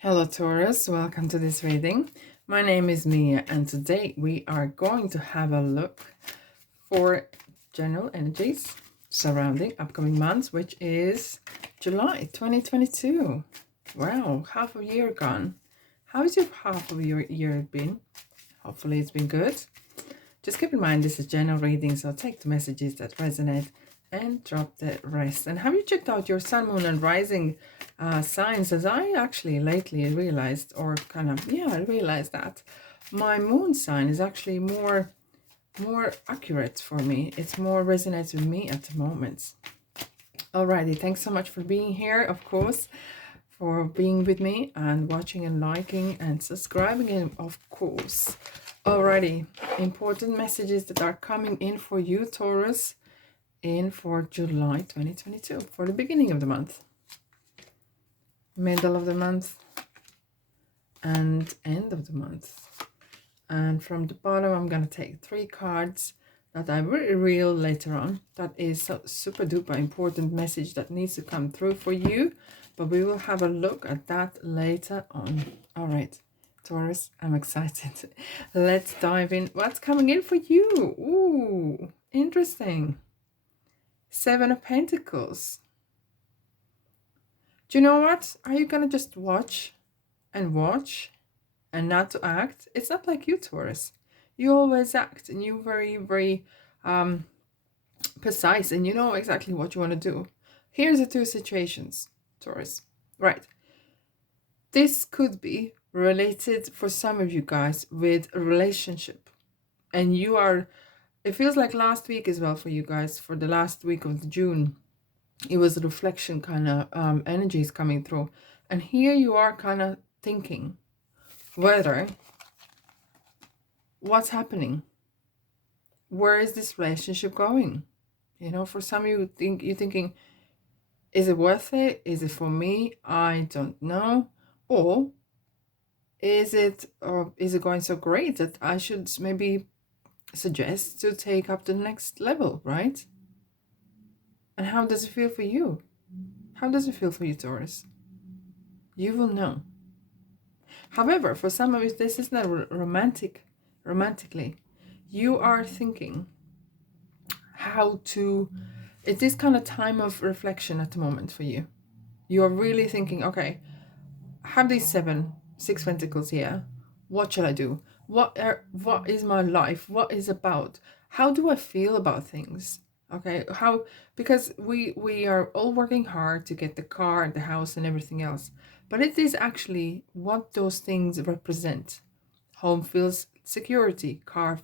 Hello Taurus, welcome to this reading. My name is Mia and today we are going to have a look for general energies surrounding upcoming months, which is July 2022. Wow, half a year gone. How's your half of your year been? Hopefully it's been good. Just keep in mind this is general reading, so take the messages that resonate and drop the rest. And have you checked out your sun, moon, and rising signs? As I actually lately realized, or I realized that my moon sign is actually more accurate for me. It's more resonates with me at the moment. Alrighty, thanks so much for being here, of course, for being with me and watching and liking and subscribing, and of course. Alrighty, important messages that are coming in for you, Taurus, in for July 2022, for the beginning of the month, middle of the month, and end of the month. And from the bottom, I'm going to take 3 cards that I will reveal later on. That is a super duper important message that needs to come through for you, but we will have a look at that later on. All right, Taurus, I'm excited. Let's dive in. What's coming in for you? Ooh, interesting. 7 of Pentacles. Do you know what? Are you going to just watch and not to act? It's not like you, Taurus. You always act, and you're very precise, and you know exactly what you want to do. Here's the 2 situations, Taurus. Right. This could be related for some of you guys with a relationship. And it feels like last week as well for you guys, for the last week of June. It was a reflection kind of energies coming through. And here you are kind of thinking whether what's happening, where is this relationship going? You know, for some of you, you're thinking, is it worth it? Is it for me? I don't know. Or is it going so great that I should maybe suggest to take up the next level, right? And how does it feel for you? How does it feel for you, Taurus? You will know. However, for some of you, this is not romantically. You are thinking how to, it is kind of time of reflection at the moment for you. You are really thinking, okay, I have these 6 pentacles here. What shall I do? What is my life? What is about? How do I feel about things? Okay, because we are all working hard to get the car, the house, and everything else. But it is actually what those things represent. Home feels security. Car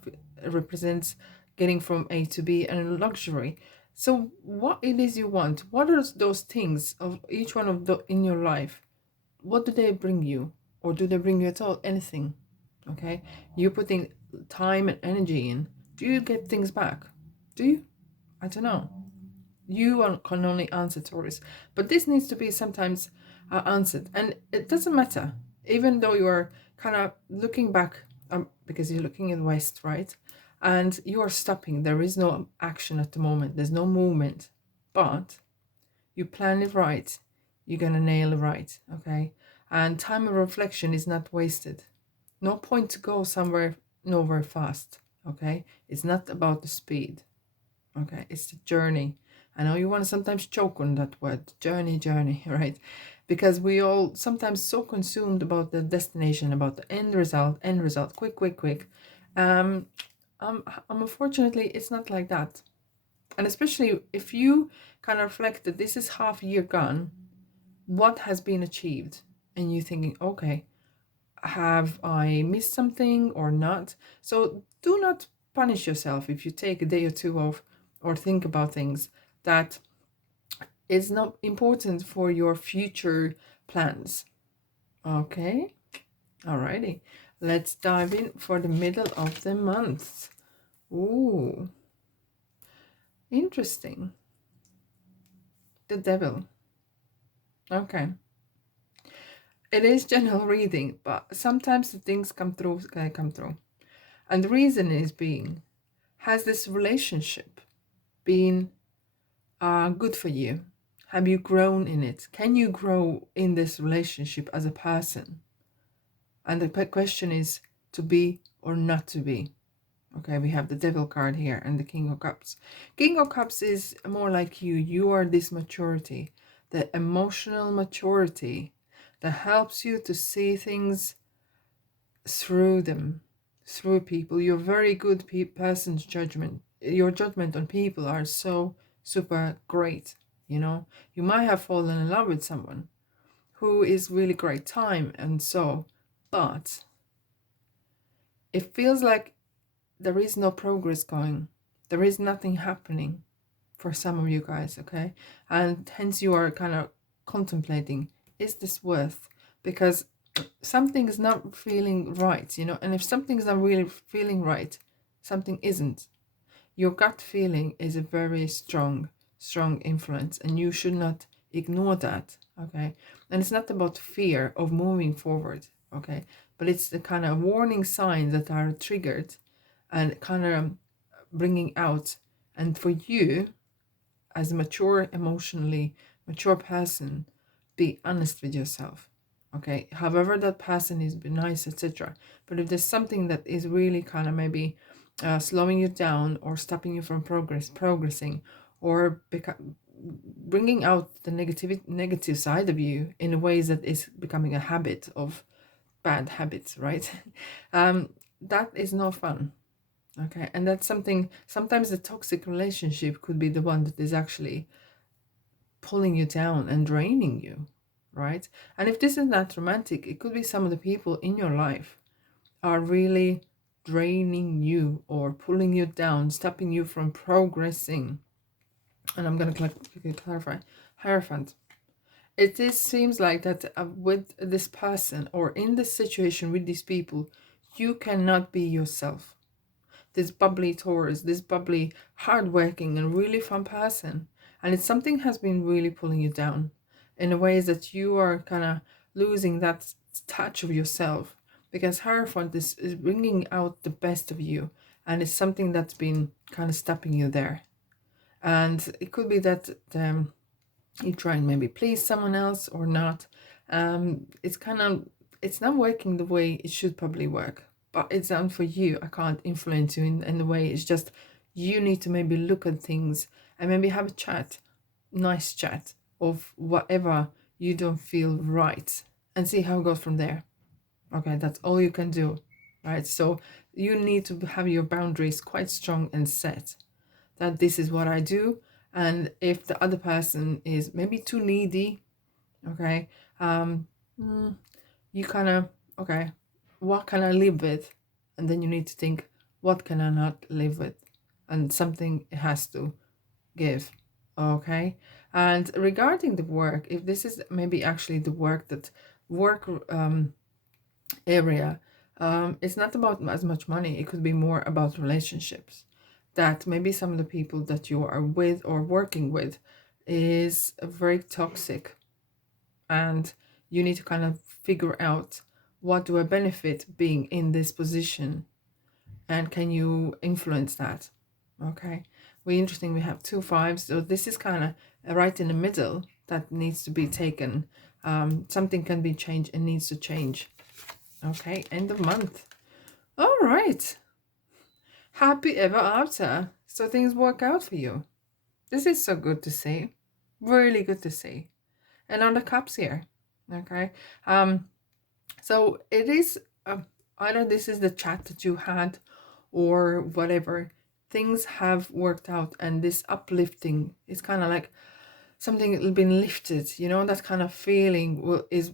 represents getting from A to B and luxury. So what it is you want? What are those things of each one of the in your life? What do they bring you? Or do they bring you at all? Anything. Okay? You're putting time and energy in. Do you get things back? Do you? I don't know. You can only answer, Taurus. But this needs to be sometimes answered. And it doesn't matter. Even though you are kind of looking back, because you're looking in the west, right? And you are stopping. There is no action at the moment. There's no movement. But you plan it right. You're going to nail it right, okay? And time of reflection is not wasted. No point to go somewhere nowhere fast, okay? It's not about the speed, okay? It's the journey. I know you want to sometimes choke on that word, journey, right? Because we all sometimes so consumed about the destination, about the end result, quick. Unfortunately, it's not like that. And especially if you kind of reflect that this is half a year gone, what has been achieved? And you're thinking, okay, have I missed something or not? So do not punish yourself if you take a day or 2 off or think about things that is not important for your future plans. Okay, alrighty. Let's dive in for the middle of the month. Ooh, interesting. The devil. Okay. It is general reading, but sometimes the things come through. And the reason is being, has this relationship been good for you? Have you grown in it? Can you grow in this relationship as a person? And the question is to be or not to be. Okay, we have the Devil card here and the King of Cups. King of Cups is more like you. You are this maturity, the emotional maturity that helps you to see things through them, through people. You're very good person's judgment. Your judgment on people are so super great. You know, you might have fallen in love with someone who is really great time and so, but it feels like there is no progress going. There is nothing happening for some of you guys, okay? And hence you are kind of contemplating, is this worth? Because something is not feeling right, you know? And if something's not really feeling right, something isn't. Your gut feeling is a very strong influence, and you should not ignore that, okay? And it's not about fear of moving forward, okay? But it's the kind of warning signs that are triggered and kind of bringing out. And for you, as a mature, emotionally mature person, be honest with yourself, okay? However that person is, be nice, etc. But if there's something that is really kind of maybe slowing you down or stopping you from progressing, or bringing out the negative side of you in ways that is becoming a habit of bad habits, right? That is no fun. Okay, and that's something, sometimes the toxic relationship could be the one that is actually pulling you down and draining you, right? And if this is not romantic, it could be some of the people in your life are really draining you or pulling you down, stopping you from progressing. And I'm going to clarify, Hierophant. Seems like that with this person or in this situation with these people, you cannot be yourself. This bubbly Taurus, this bubbly, hardworking and really fun person. And it's something has been really pulling you down in a ways that you are kind of losing that touch of yourself, because Hierophant is bringing out the best of you, and it's something that's been kind of stopping you there. And it could be that you try and maybe please someone else or not. It's not working the way it should probably work, but it's done for you. I can't influence you in the way. It's just you need to maybe look at things and maybe have a chat, nice chat of whatever you don't feel right, and see how it goes from there. Okay, that's all you can do, right? So you need to have your boundaries quite strong and set, that this is what I do. And if the other person is maybe too needy, okay, you kind of, okay, what can I live with? And then you need to think, what can I not live with? And something has to give, okay? And regarding the work, if this is maybe actually the work area, it's not about as much money. It could be more about relationships, that maybe some of the people that you are with or working with is very toxic, and you need to kind of figure out, what do I benefit being in this position, and can you influence that? Okay, we interesting, we have 2 5s, so this is kind of right in the middle that needs to be taken. Something can be changed and needs to change. Okay, end of month. All right, happy ever after. So things work out for you. This is so good to see. Really good to see. And on the cups here. Okay. So it is either this is the chat that you had or whatever. Things have worked out, and this uplifting is kind of like something been lifted, you know, that kind of feeling is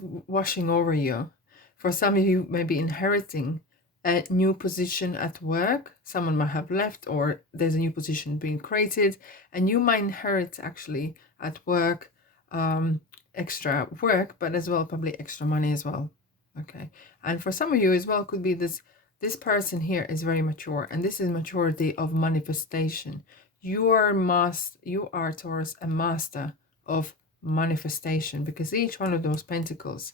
washing over you. For some of you, maybe inheriting a new position at work. Someone might have left, or there's a new position being created, and you might inherit actually at work extra work, but as well probably extra money as well. Okay, and for some of you as well, could be this person here is very mature, and this is maturity of manifestation. You are Taurus, a master of manifestation, because each one of those pentacles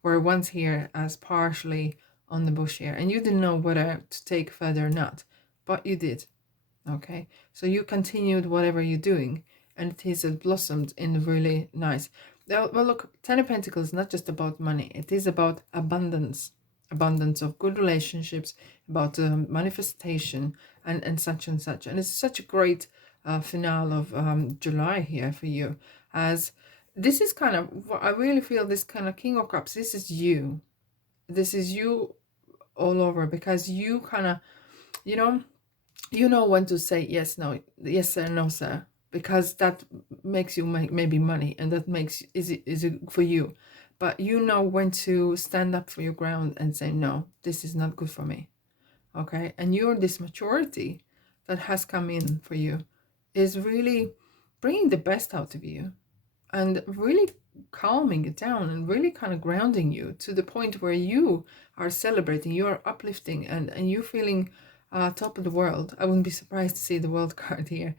were once here as partially on the bush here, and you didn't know whether to take further or not, but you did. Okay, so you continued whatever you're doing, and it has blossomed in really nice. Well, look, Ten of Pentacles is not just about money. It is about abundance of good relationships, about manifestation, and such and such. And it's such a great finale of July here for you, as this is kind of, I really feel this kind of King of Cups. This is you. This is you all over, because you kind of, you know when to say yes, no, yes sir, no sir, because that makes you make maybe money, and that makes is it for you. But you know when to stand up for your ground and say, no, this is not good for me. Okay. And this maturity that has come in for you is really bringing the best out of you, and really calming it down, and really kind of grounding you to the point where you are celebrating, you are uplifting, and you feeling top of the world. I wouldn't be surprised to see the world card here.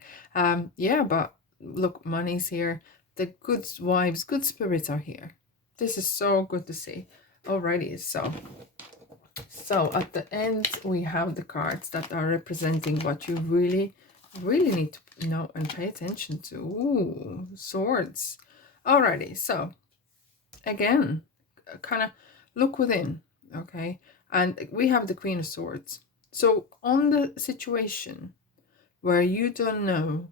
Yeah, but look, money's here. The good vibes, good spirits are here. This is so good to see. Alrighty, so at the end we have the cards that are representing what you really need to know and pay attention to. Ooh, swords. Alrighty, so again, kind of look within, okay? And we have the Queen of Swords. So on the situation where you don't know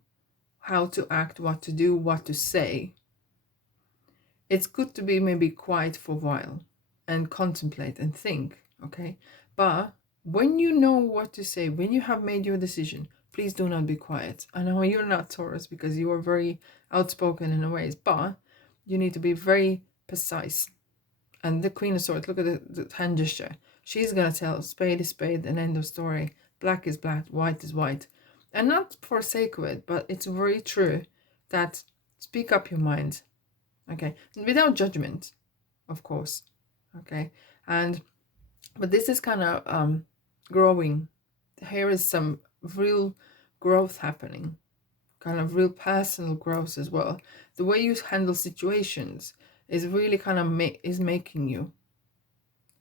how to act, what to do, what to say, it's good to be maybe quiet for a while and contemplate and think, okay? But when you know what to say, when you have made your decision, please do not be quiet. I know you're not Taurus because you are very outspoken in a ways, but you need to be very precise. And the Queen of Swords, look at the hand gesture. She's going to tell spade is spade, and end of story. Black is black, white is white. And not for sake of it, but it's very true that speak up your mind. Okay, without judgment, of course. Okay, but this is kind of growing. Here is some real growth happening, kind of real personal growth as well. The way you handle situations is really kind of making you.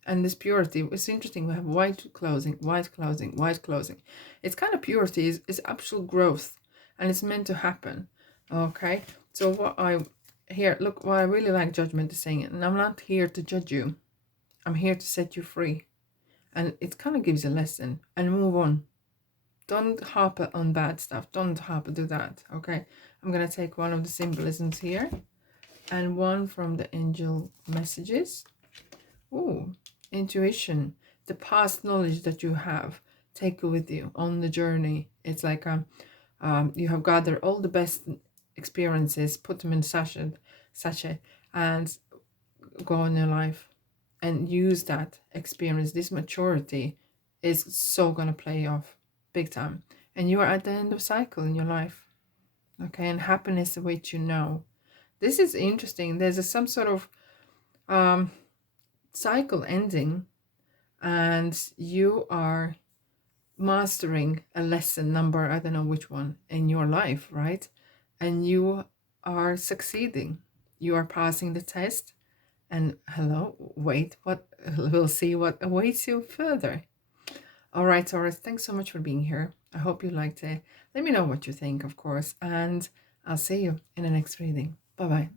And this purity, it's interesting. We have white closing, white closing, white closing. It's kind of purity is actual growth, and it's meant to happen. Okay, so what I really like Judgment is saying it, and I'm not here to judge you. I'm here to set you free. And it kind of gives a lesson, and move on. Don't harp on bad stuff. Don't harp do that. Okay, I'm gonna take one of the symbolisms here, and one from the angel messages. Ooh, intuition, the past knowledge that you have, take it with you on the journey. It's like you have gathered all the best experiences, put them in sachet, and go on your life and use that experience. This maturity is so gonna play off big time, and you are at the end of cycle in your life. Okay, and happiness awaits you now. This is interesting. There's some sort of cycle ending, and you are mastering a lesson number, I don't know which one, in your life, right? And you are succeeding. You are passing the test, and hello, wait, what? We'll see what awaits you further. All right, Taurus, thanks so much for being here. I hope you liked it. Let me know what you think, of course, and I'll see you in the next reading. Bye-bye.